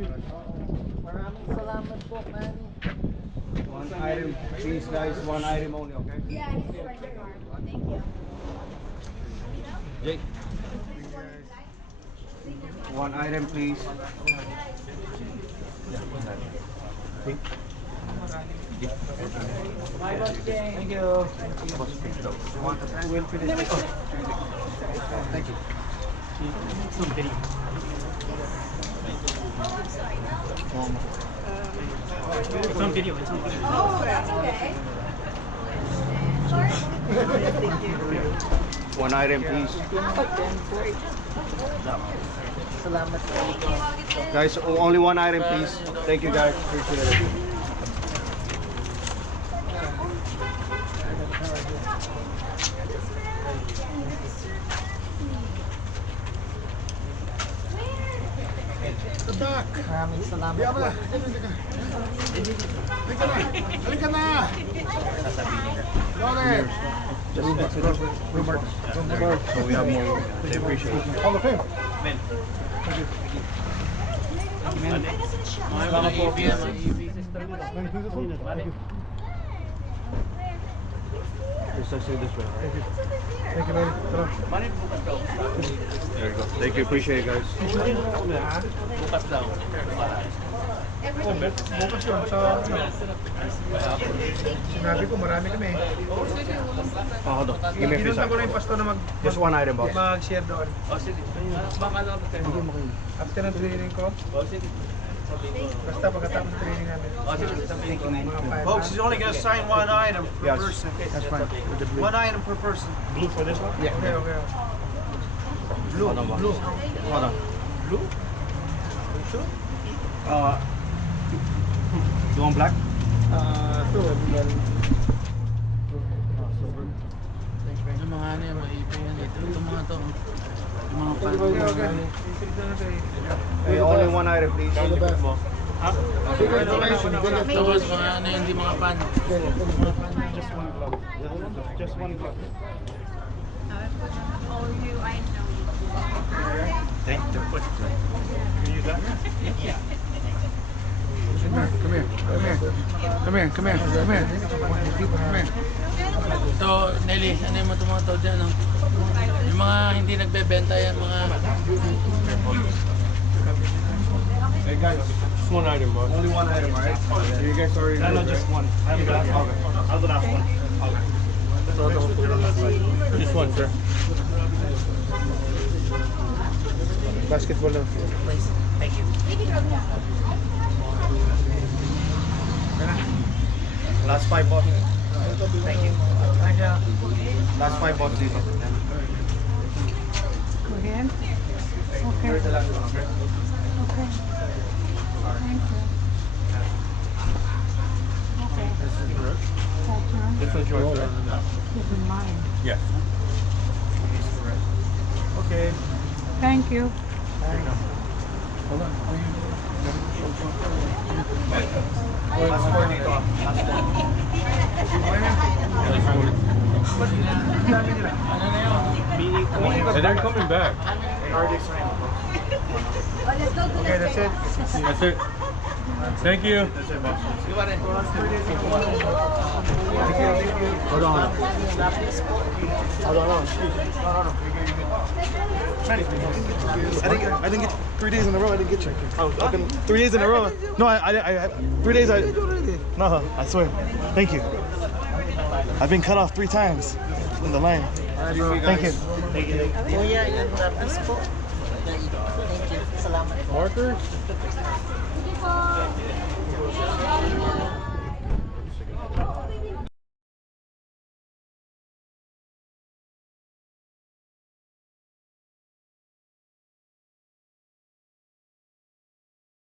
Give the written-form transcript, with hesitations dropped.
Maraming salamat po, Manny. One item, please guys, one item only, okay? Yeah, he's right there. Thank you. Jake. One item, please. Thank you. We'll finish it. Thank you. It's on video. It's on video. Oh, that's okay. Sorry. One item, please. Salamat po. Guys, only one item, please. Thank you, guys. Appreciate it. Maraming salamat po. Halika na! Lore! So we have more. They appreciate it. Hall of Fame. Just say this way, right? Thank you, buddy. Tara. There you go. Thank you. Appreciate it, guys. Bukas daw. Oh, bukas yun sa... Sinabi ko, marami kami. Oh, hold on. Give me a few Pinunta ko na yung seconds. pasto na Just one item, boss. mag-share doon. O sige. Baka lang tayo. After ng training ko, O sige. basta pagkatapos ng training namin. O sige. Sabihin ko. Mga 5 Folks, he's only going to sign one item per Yes. person. That's fine. With the blue. One item per person. Blue for this one? Yeah. Okay, okay. Hold on, boss. Hold on. Blue? You want black? Ito, Yung mga ano yung maipin yan dito. Itong mga to. Yung mga pan. okay, okay. Hey, only one item, please. Ha? Congratulations. Tapos mga ano yung hindi mga pan. Just one glove. Just one glove. Oh, you, I know you. Thank you. You use that? Yeah. Come here. Come here. Come here. Come here. Come here. Come here. So, Nelly, ano yung mga tumataw dyan? No? Yung mga hindi nagbebenta yan, mga... Hey guys, Just one item, boss. only one item, alright? You guys already No, know, just right? one. I have the last one. I have the last one. Just one, sir. Basketball lang. Thank you. Last five, boss. Thank you. Last five, boss. Dito. Again? Okay. Here's the last one, okay? Okay. Thank you. Okay. This is correct. That's right. This one's yours, sir. This is mine. Yes. Okay. Thank you. Hold on. Last four dito. Last four. And they're coming back. Okay, that's it. That's it. Thank you. Hold on. I didn't get 3 days in a row. I didn't get you. 3 days in a row. No, I 3 days. No, I swear. Thank you. I've been cut off 3 times in the line. Thank you. Kuya, yung lapis po. Thank you. Salamat po. Marker? Thank you po.